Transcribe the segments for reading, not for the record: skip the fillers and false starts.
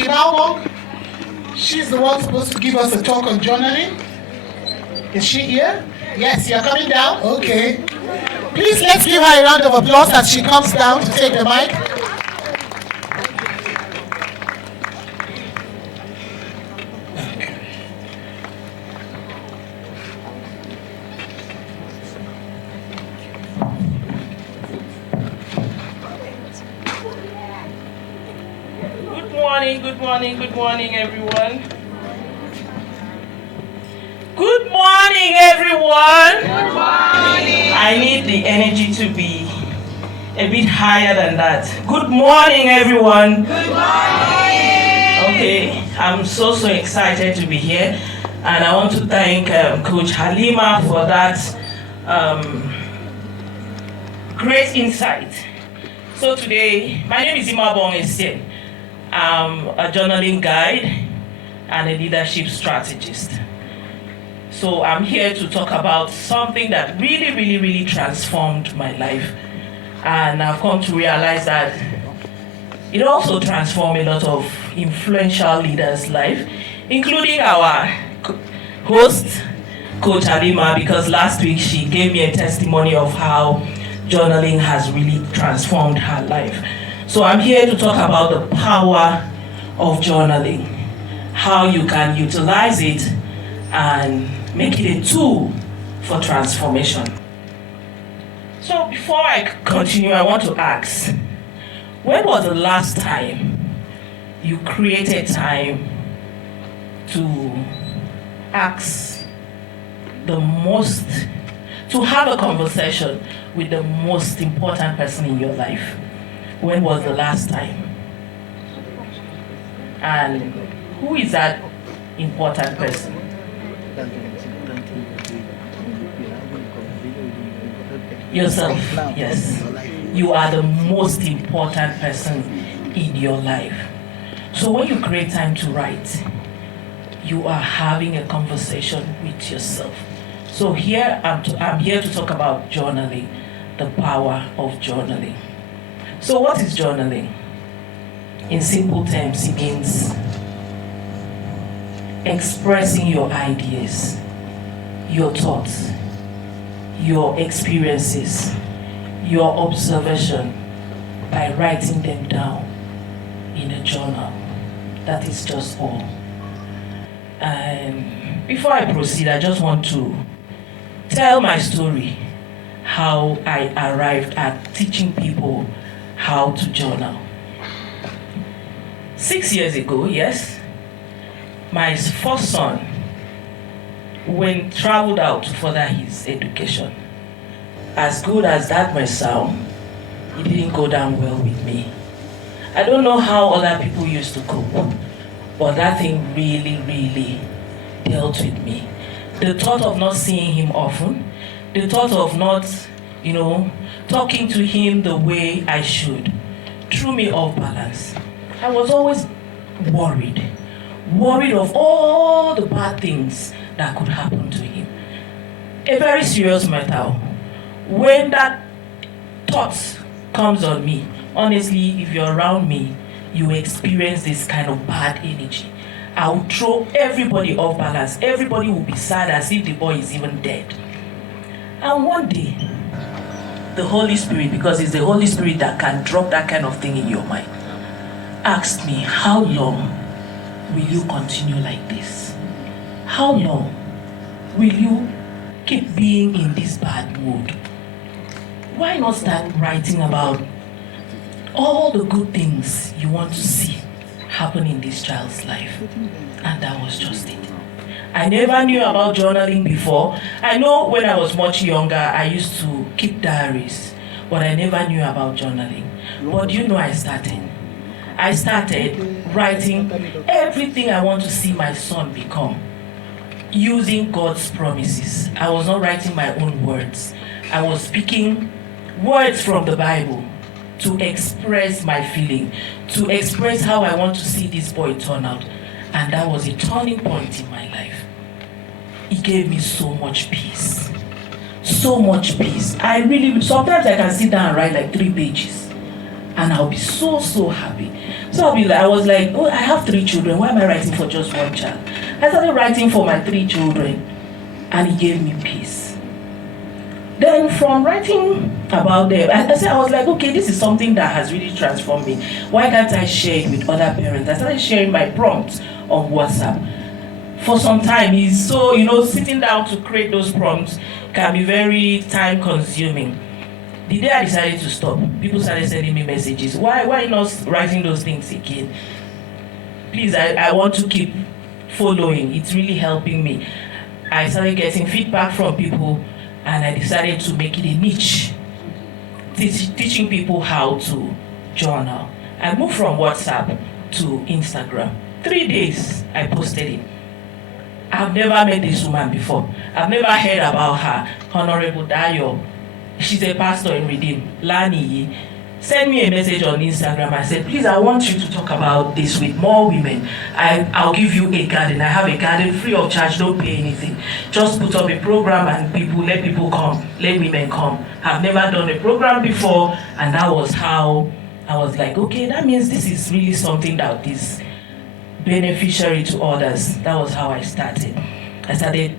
Imaobong, she's the one supposed to give us a talk on journaling. Is she here? Yes, you're coming down? Okay. Please let's give her a round of applause as she comes down to take the mic. Good morning, everyone. Good morning, everyone. Good morning. I need the energy to be a bit higher than that. Good morning, everyone. Good morning. Okay, I'm so excited to be here, and I want to thank Coach Halima for that great insight. So today, my name is Imaobong Essien. I'm a journaling guide and a leadership strategist. So I'm here to talk about something that really transformed my life. And I've come to realize that it also transformed a lot of influential leaders' life, including our host, Coach Halima, because last week she gave me a testimony of how journaling has really transformed her life. So I'm here to talk about the power of journaling, how you can utilize it and make it a tool for transformation. So before I continue, I want to ask, when was the last time you created time to ask to have a conversation with the most important person in your life? When was the last time? And who is that important person? Yourself, yes. You are the most important person in your life. So when you create time to write, you are having a conversation with yourself. So here, I'm here to talk about journaling, the power of journaling. So what is journaling? In simple terms, it means expressing your ideas, your thoughts, your experiences, your observation by writing them down in a journal. That is just all. And before I proceed, I just want to tell my story, how I arrived at teaching people how to journal. 6 years ago, yes, my first son traveled out to further his education. As good as that may sound, it didn't go down well with me. I don't know how other people used to cope, but that thing really dealt with me. The thought of not seeing him often, the thought of not, talking to him the way I should, threw me off balance. I was always worried of all the bad things that could happen to him. A very serious matter. When that thought comes on me, honestly, if you're around me, you experience this kind of bad energy. I will throw everybody off balance. Everybody will be sad as if the boy is even dead. And one day, the Holy Spirit, because it's the Holy Spirit that can drop that kind of thing in your mind, asked me, how long will you continue like this? How long will you keep being in this bad mood? Why not start writing about all the good things you want to see happen in this child's life? And that was just it. I never knew about journaling before. I know when I was much younger, I used to keep diaries, but I never knew about journaling. But I started writing everything I want to see my son become, using God's promises. I was not writing my own words. I was speaking words from the Bible to express my feeling, to express how I want to see this boy turn out. And that was a turning point in my life. It gave me so much peace. So much peace. Sometimes I can sit down and write like 3 pages. And I'll be so happy. So I was like, oh, I have 3 children. Why am I writing for just one child? I started writing for my 3 children, and it gave me peace. Then from writing about them, I was like, okay, this is something that has really transformed me. Why can't I share it with other parents? I started sharing my prompts on WhatsApp. For some time, it's so, sitting down to create those prompts can be very time consuming. The day I decided to stop, people started sending me messages. Why not writing those things again? Please, I want to keep following. It's really helping me. I started getting feedback from people, and I decided to make it a niche, teaching people how to journal. I moved from WhatsApp to Instagram. 3 days, I posted it. I've never met this woman before. I've never heard about her. Honorable Dayo. She's a pastor in Redeem. Lani sent me a message on Instagram. I said, please, I want you to talk about this with more women. I'll give you a garden. I have a garden free of charge. Don't pay anything. Just put up a program and let people come. Let women come. I've never done a program before, and that was how I was like, okay, that means this is really something that is beneficiary to others. That was how I started. I started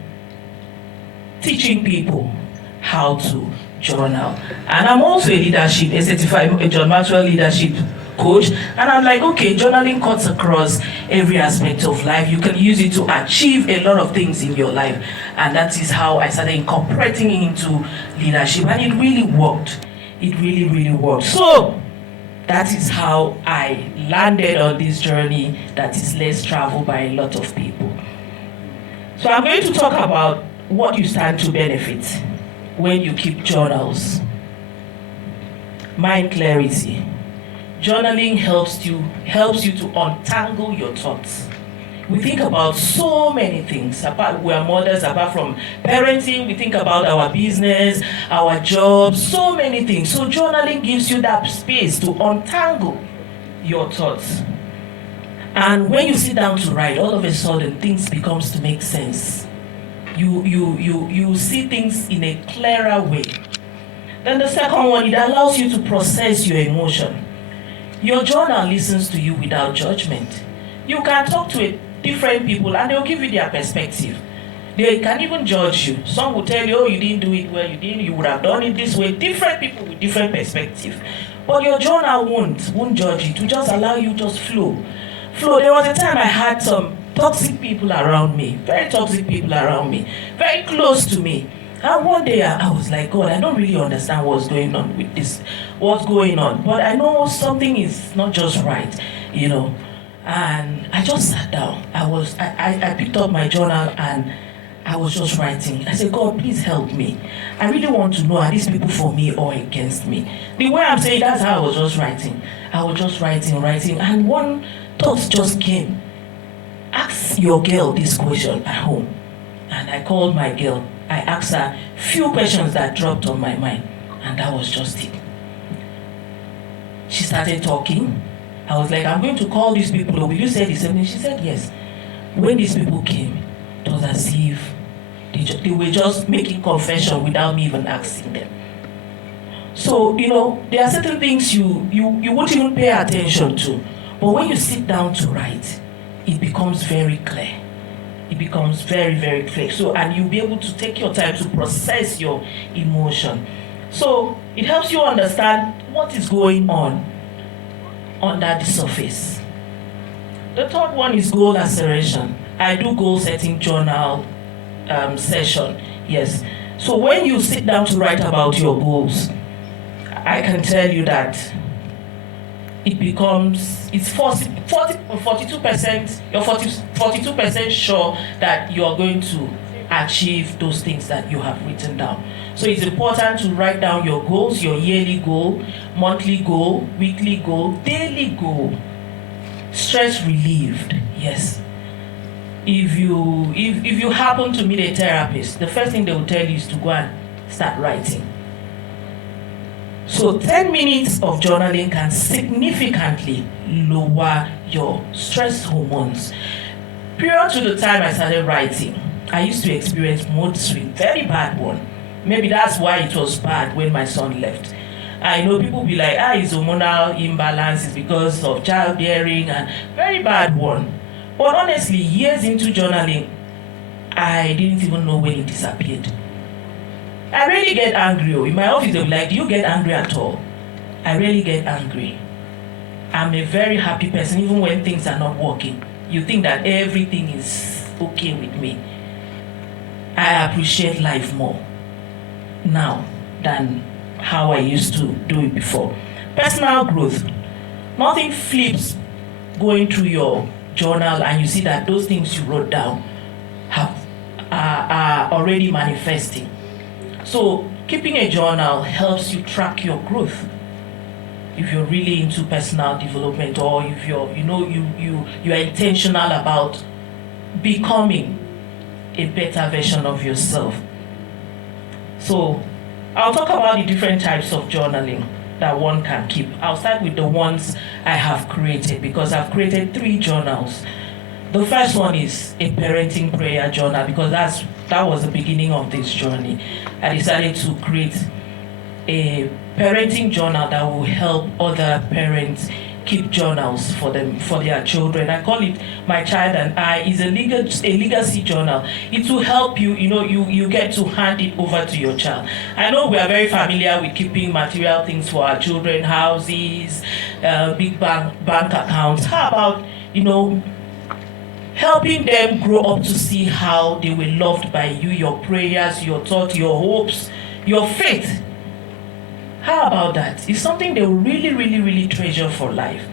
teaching people how to journal. And I'm also a certified John Maxwell leadership coach. And I'm like, okay, journaling cuts across every aspect of life. You can use it to achieve a lot of things in your life. And that is how I started incorporating it into leadership. And it really worked. It really, really worked. So that is how I landed on this journey that is less traveled by a lot of people. So I'm going to talk about what you stand to benefit when you keep journals. Mind clarity. Journaling helps you to untangle your thoughts. We think about so many things. We are mothers, apart from parenting, we think about our business, our jobs, so many things. So journaling gives you that space to untangle your thoughts. And when you sit down to write, all of a sudden things becomes to make sense. You see things in a clearer way. Then the second one, it allows you to process your emotion. Your journal listens to you without judgment. You can talk to different people and they'll give you their perspective. They can even judge you. Some will tell you, oh, you didn't do it well, you would have done it this way. Different people with different perspective. But your journal won't judge you. To just allow you just flow. There was a time I had some toxic people around me, very toxic people around me, very close to me. And one day I was like, God, I don't really understand what's going on with this, what's going on. But I know something is not just right, And I just sat down. I picked up my journal and I was just writing. I said, God, please help me. I really want to know, are these people for me or against me? The way I'm saying, that's how I was just writing. I was just writing. And one thought just came. Ask your girl this question at home. And I called my girl. I asked her few questions that dropped on my mind. And that was just it. She started talking. I was like, I'm going to call these people. Will you say the same thing? She said yes. When these people came, it was as if they were just making confession without me even asking them. So, there are certain things you won't even pay attention to. But when you sit down to write, it becomes very clear. It becomes very, very clear. So, and you'll be able to take your time to process your emotion. So, it helps you understand what is going on under the surface. The third one is goal acceleration. I do goal setting journal session. Yes. So when you sit down to write about your goals, I can tell you that it's 42%, you're 42% sure that you are going to achieve those things that you have written down. So it's important to write down your goals, your yearly goal, monthly goal, weekly goal, daily goal. Stress relieved, yes. If you happen to meet a therapist, the first thing they will tell you is to go and start writing. So 10 minutes of journaling can significantly lower your stress hormones. Prior to the time I started writing, I used to experience mood swing, very bad one. Maybe that's why it was bad when my son left. I know people be like, it's hormonal imbalance, it's because of childbearing, and very bad one. But honestly, years into journaling, I didn't even know when it disappeared. I really get angry. In my office, they'll be like, do you get angry at all? I really get angry. I'm a very happy person, even when things are not working. You think that everything is okay with me. I appreciate life more now than how I used to do it before. Personal growth. Nothing flips going through your journal and you see that those things you wrote down are already manifesting. So keeping a journal helps you track your growth. If you're really into personal development, or if you're intentional about becoming a better version of yourself. So I'll talk about the different types of journaling that one can keep. I'll start with the ones I have created, because I've created 3 journals. The first one is a parenting prayer journal, because that was the beginning of this journey. I decided to create a parenting journal that will help other parents keep journals for their children. I call it My Child and I. Is a legacy journal. It will help you, you get to hand it over to your child. I know we are very familiar with keeping material things for our children, houses, big bank accounts. How about, helping them grow up to see how they were loved by you, your prayers, your thoughts, your hopes, your faith. How about that? It's something they will really, really, really treasure for life.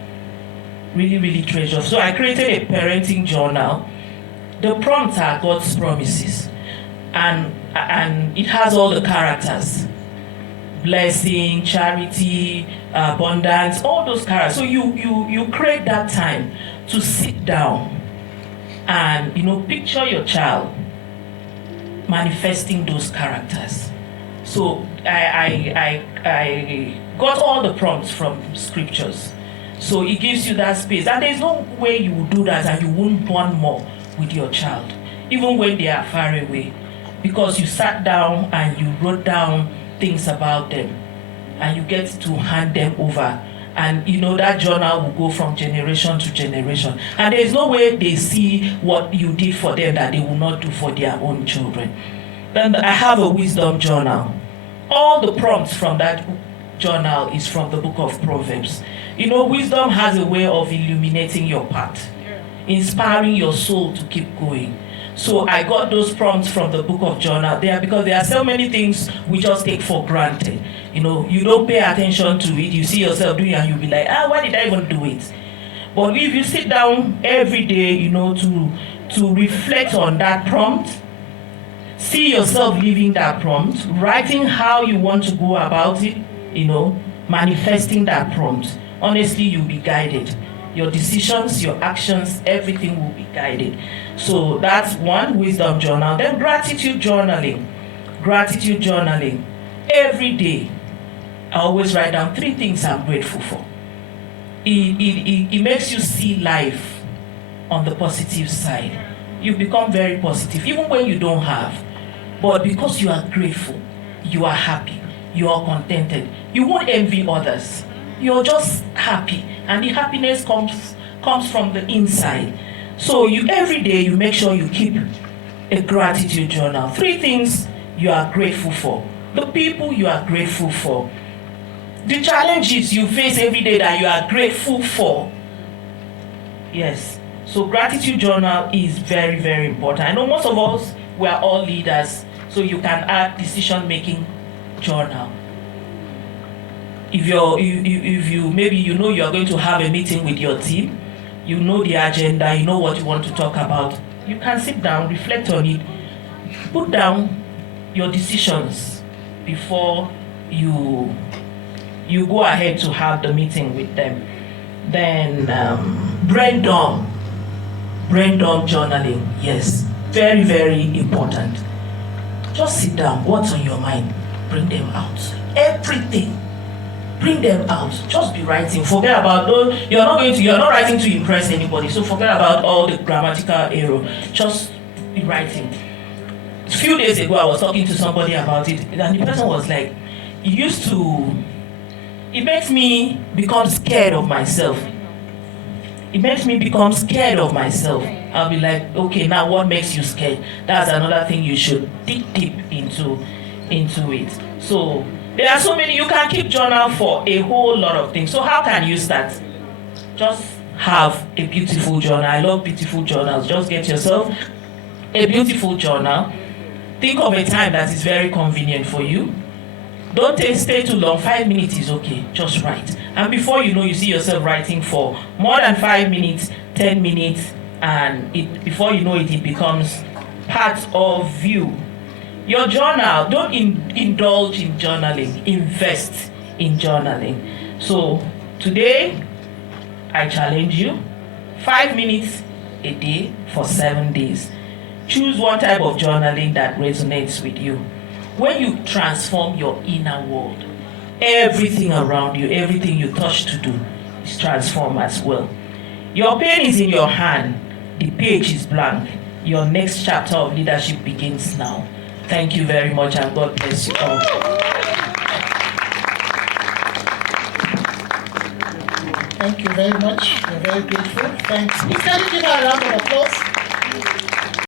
Really, really treasure. So I created a parenting journal. The prompts are God's promises. And it has all the characters. Blessing, charity, abundance, all those characters. So you create that time to sit down and picture your child manifesting those characters. So I got all the prompts from scriptures. So it gives you that space. And there's no way you will do that and you won't bond more with your child, even when they are far away. Because you sat down and you wrote down things about them and you get to hand them over. And that journal will go from generation to generation. And there's no way they see what you did for them that they will not do for their own children. Then I have a wisdom journal. All the prompts from that journal is from the book of Proverbs. Wisdom has a way of illuminating your path, inspiring your soul to keep going. So I got those prompts from the book of journal there, because there are so many things we just take for granted. You don't pay attention to it. You see yourself doing it and you'll be like, why did I even do it? But if you sit down every day, to reflect on that prompt, see yourself living that prompt, writing how you want to go about it, manifesting that prompt. Honestly, you'll be guided. Your decisions, your actions, everything will be guided. So that's one, wisdom journal. Then gratitude journaling. Gratitude journaling. Every day, I always write down 3 things I'm grateful for. It makes you see life on the positive side. You become very positive, even when you don't have. But because you are grateful, you are happy, you are contented, you won't envy others. You're just happy, and the happiness comes from the inside. So every day you make sure you keep a gratitude journal. 3 things you are grateful for. The people you are grateful for. The challenges you face every day that you are grateful for. Yes. So gratitude journal is very, very important. I know most of us, we are all leaders, so you can add decision-making journal. If you maybe you are going to have a meeting with your team, you know the agenda, you know what you want to talk about, you can sit down, reflect on it, put down your decisions before you go ahead to have the meeting with them. Then brainstorm journaling, yes, very, very important. Just sit down, what's on your mind, bring them out. Everything, bring them out. Just be writing. Forget about you're not writing to impress anybody, so forget about all the grammatical error. Just be writing. A few days ago, I was talking to somebody about it, and the person was like, he used to it makes me become scared of myself. It makes me become scared of myself. I'll be like, okay, now what makes you scared? That's another thing you should dig deep into it. So there are so many. You can keep journal for a whole lot of things. So how can you start? Just have a beautiful journal. I love beautiful journals. Just get yourself a beautiful journal. Think of a time that is very convenient for you. Don't stay too long. 5 minutes is okay. Just write. And before you know, you see yourself writing for more than 5 minutes, 10 minutes, and before you know it, it becomes part of you. Your journal, don't indulge in journaling. Invest in journaling. So today, I challenge you. 5 minutes a day for 7 days. Choose one type of journaling that resonates with you. When you transform your inner world, everything around you, everything you touch to do is transformed as well. Your pen is in your hand, the page is blank. Your next chapter of leadership begins now. Thank you very much, and God bless you all. Thank you very much. You're very grateful. Thanks. Please can you give her a round of applause?